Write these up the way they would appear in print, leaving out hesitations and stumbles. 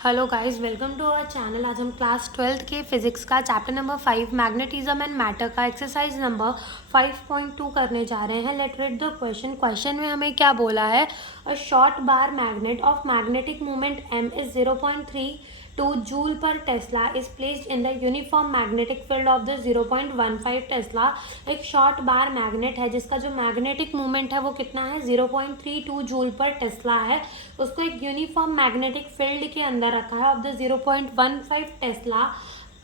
Hello guys, welcome to our channel. आज हम class 12th के फिजिक्स का chapter number 5 magnetism and matter का एक्सरसाइज नंबर 5.2 करने जा रहे हैं। लेट रीड द क्वेश्चन में हमें क्या बोला है। A short bar magnet of magnetic moment m is 0.32 joule पर Tesla is placed in the uniform magnetic field of the 0.15 Tesla. एक शॉर्ट बार मैग्नेट है जिसका जो मैग्नेटिक मोमेंट है वो कितना है, 0.32 जूल पर टेस्ला है। उसको एक यूनिफॉर्म मैग्नेटिक फील्ड के अंदर रखा है ऑफ द 0.15 टेस्ला।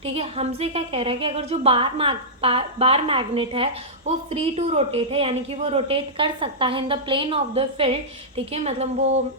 ठीक है, हमसे क्या कह रहा है कि अगर जो बार मैग्नेट है वो फ्री टू रोटेट है, यानी कि वो रोटेट कर सकता है in the plane of the field. ठीक है, मतलब वो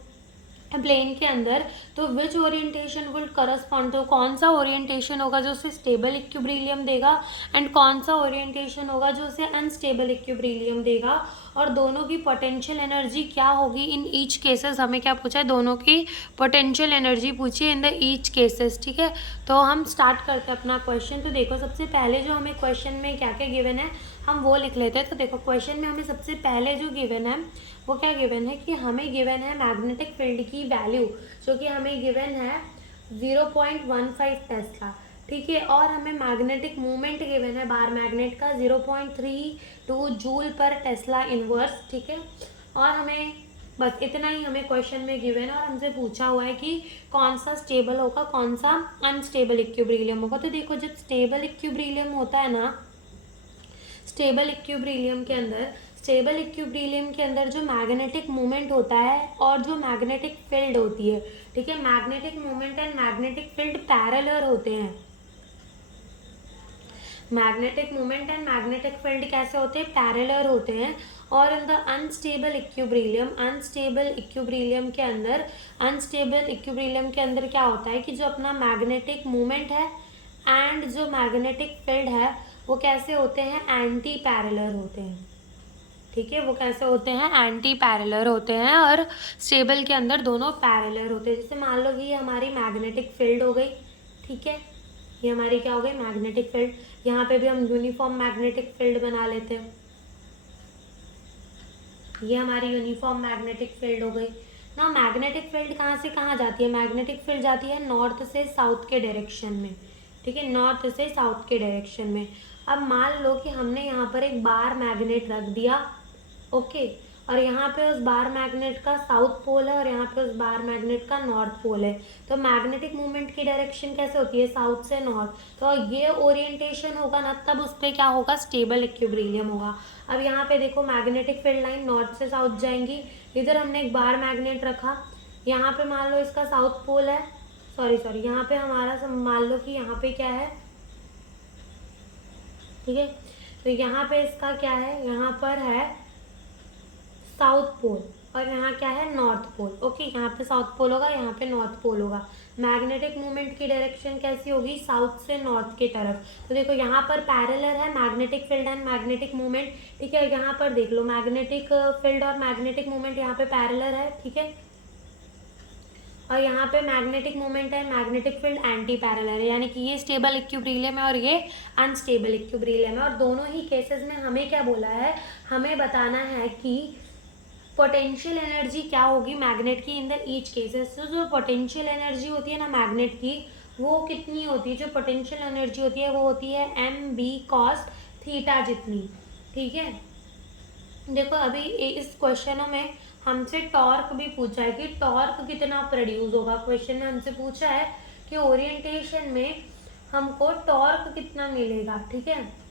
प्लेन के अंदर, तो विच ओरिएंटेशन विल करस्पॉन्ड, तो कौन सा ओरिएंटेशन होगा जो उसे स्टेबल इक्विब्रिलियम देगा एंड कौन सा ओरिएंटेशन होगा जो उसे अनस्टेबल इक्विब्रिलियम देगा, और दोनों की पोटेंशियल एनर्जी क्या होगी इन ईच केसेस। हमें क्या पूछा है, दोनों की पोटेंशियल एनर्जी पूछी है इन द ईच केसेस। ठीक है, तो हम स्टार्ट करते हैं अपना क्वेश्चन। तो देखो, सबसे पहले जो हमें क्वेश्चन में क्या क्या गिवन है हम वो लिख लेते हैं। तो देखो, क्वेश्चन में हमें सबसे पहले जो गिवन है वो क्या गिवन है कि हमें गिवन है मैग्नेटिक फील्ड की वैल्यू, जो कि हमें गिवन है 0.15 टेस्ला। ठीक है, और हमें मैग्नेटिक मोमेंट गिवन है बार मैग्नेट का 0.32 जूल पर टेस्ला इनवर्स। ठीक है, और हमें बस इतना ही हमें क्वेश्चन में गिवन है, और हमसे पूछा हुआ है कि कौन सा स्टेबल होगा कौन सा अनस्टेबल इक्विब्रिलियम होगा। तो देखो, जब स्टेबल इक्विब्रिलियम होता है ना, स्टेबल इक्विब्रिलियम के अंदर जो मैग्नेटिक मोमेंट होता है और जो मैग्नेटिक फील्ड होती है, ठीक है, magnetic moment and magnetic field parallel होते हैं। Magnetic moment and magnetic field कैसे होते हैं, पैरेलल होते हैं। और इन द अनस्टेबल इक्विब्रिलियम के अंदर क्या होता है कि जो अपना मैग्नेटिक मोमेंट है एंड जो मैग्नेटिक फील्ड है वो कैसे होते हैं, एंटी पैरेलल होते हैं। ठीक है, वो कैसे होते हैं, एंटी पैरेलल होते हैं, और स्टेबल के अंदर दोनों पैरेलल होते हैं। जैसे मान लो कि ये हमारी मैग्नेटिक फील्ड हो गई। ठीक है, ये हमारी क्या हो गई, मैग्नेटिक फील्ड। यहाँ पे भी हम यूनिफॉर्म मैग्नेटिक फील्ड बना लेते हैं। ये हमारी यूनिफॉर्म मैग्नेटिक फील्ड हो गई ना। मैग्नेटिक फील्ड कहाँ से कहाँ जाती है, मैग्नेटिक फील्ड जाती है नॉर्थ से साउथ के डायरेक्शन में। ठीक है, नॉर्थ से साउथ के डायरेक्शन में। अब मान लो कि हमने यहाँ पर एक बार मैग्नेट रख दिया। ओके, और यहाँ पे उस बार मैग्नेट का साउथ पोल है और यहाँ पे उस बार मैग्नेट का नॉर्थ पोल है। तो मैग्नेटिक मूवमेंट की डायरेक्शन कैसे होती है, साउथ से नॉर्थ। तो ये ओरिएंटेशन होगा ना, तब उस पर क्या होगा, स्टेबल इक्विब्रिलियम होगा। अब यहाँ पे देखो, मैग्नेटिक फील्ड लाइन नॉर्थ से साउथ जाएंगी। इधर हमने एक बार मैग्नेट रखा, यहाँ पे मान लो इसका साउथ पोल है, सॉरी यहाँ पे हमारा मान लो कि यहाँ पे क्या है। ठीक है, तो यहाँ पे इसका क्या है, यहाँ पर है साउथ पोल और यहाँ क्या है, नॉर्थ पोल। ओके, यहाँ पे साउथ पोल होगा, यहाँ पे नॉर्थ पोल होगा। मैग्नेटिक मूवमेंट की डायरेक्शन कैसी होगी, साउथ से नॉर्थ की तरफ। तो देखो, यहाँ पर पैरेलल है magnetic field and magnetic movement. ठीक है, यहाँ पर देख लो, मैग्नेटिक फील्ड और मैग्नेटिक मूवमेंट यहाँ पे पैरेलल है। ठीक है, और यहाँ पे मैग्नेटिक मोमेंट है, मैग्नेटिक फील्ड एंटी पैरेलल है, यानी कि ये स्टेबल इक्विब्रिलियम है और ये अनस्टेबल इक्विब्रिलियम है। और दोनों ही केसेस में हमें क्या बोला है, हमें बताना है कि पोटेंशियल एनर्जी क्या होगी मैग्नेट की इन द ईच केसेस। तो जो पोटेंशियल एनर्जी होती है ना मैग्नेट की, वो कितनी होती है, जो पोटेंशियल एनर्जी होती है वो होती है m/b cos थीटा जितनी। ठीक है, देखो अभी इस क्वेश्चनों में हमसे टॉर्क भी पूछा है कि टॉर्क कितना प्रोड्यूस होगा। क्वेश्चन में हमसे पूछा है कि ओरिएंटेशन में हमको टॉर्क कितना मिलेगा। ठीक है,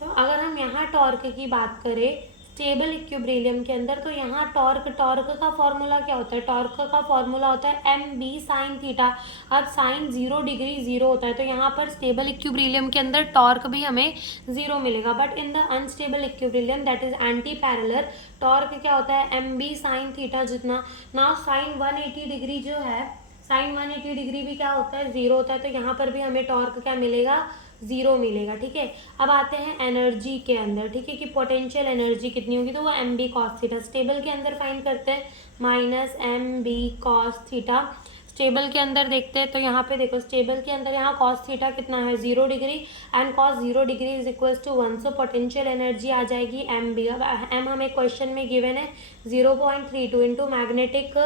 तो अगर हम यहाँ टॉर्क की बात करें स्टेबल इक्विब्रिलियम के अंदर, तो यहाँ टॉर्क का फॉर्मूला क्या होता है, टॉर्क का फॉर्मूला होता है m/b sin थीटा। अब साइन 0 डिग्री 0 होता है, तो यहाँ पर स्टेबल इक्विब्रिलियम के अंदर टॉर्क भी हमें 0 मिलेगा। But in the unstable equilibrium that is anti parallel, torque क्या होता है, m/b sin थीटा जितना। नाउ साइन 180 डिग्री जो है, साइन 180 डिग्री भी क्या होता है, 0 होता है। तो यहाँ पर भी हमें टॉर्क क्या मिलेगा, 0 मिलेगा। ठीक है, अब आते हैं एनर्जी के अंदर। ठीक है, कि पोटेंशियल एनर्जी कितनी होगी, तो वो m/b cos थीटा। स्टेबल के अंदर फाइंड करते हैं, -m/b cos थीटा। स्टेबल के अंदर देखते हैं तो यहाँ पे देखो स्टेबल के अंदर यहाँ कॉस थीटा कितना है 0 degree and cos 0 degree is equals to 1। So potential energy आ जाएगी एम बी। अब एम हमें क्वेश्चन में गिवन है 0.32 इंटू मैग्नेटिक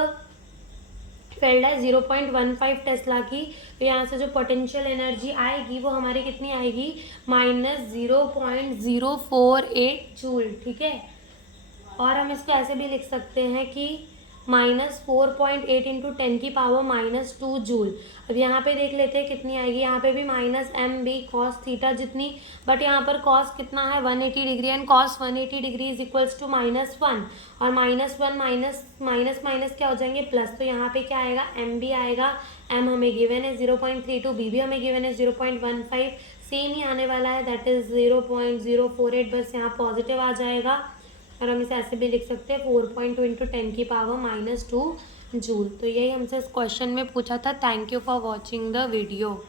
फील्ड है 0.15 टेस्ला की। तो यहाँ से जो पोटेंशियल एनर्जी आएगी वो हमारी कितनी आएगी -0.048 जूल। ठीक है, और हम इसको ऐसे भी लिख सकते हैं कि -4.8 इंटू 10 की पावर -2 जूल। अब यहाँ पे देख लेते हैं कितनी आएगी, यहाँ पे भी -mb cos थीटा जितनी, बट यहाँ पर cos कितना है 180 degree and cos 180 degree is equals to -1 और -1 माइनस क्या हो जाएंगे प्लस। तो यहाँ पे क्या आएगा mb आएगा, m हमें गिवन है 0.32, b भी हमें गिवन है 0.15, सेम ही आने वाला है दैट इज 0.048, बस यहाँ पॉजिटिव आ जाएगा। और हम इसे ऐसे भी लिख सकते हैं 4.2 इंटू 10 की पावर -2 जूल। तो यही हमसे इस क्वेश्चन में पूछा था। Thank you for watching the video.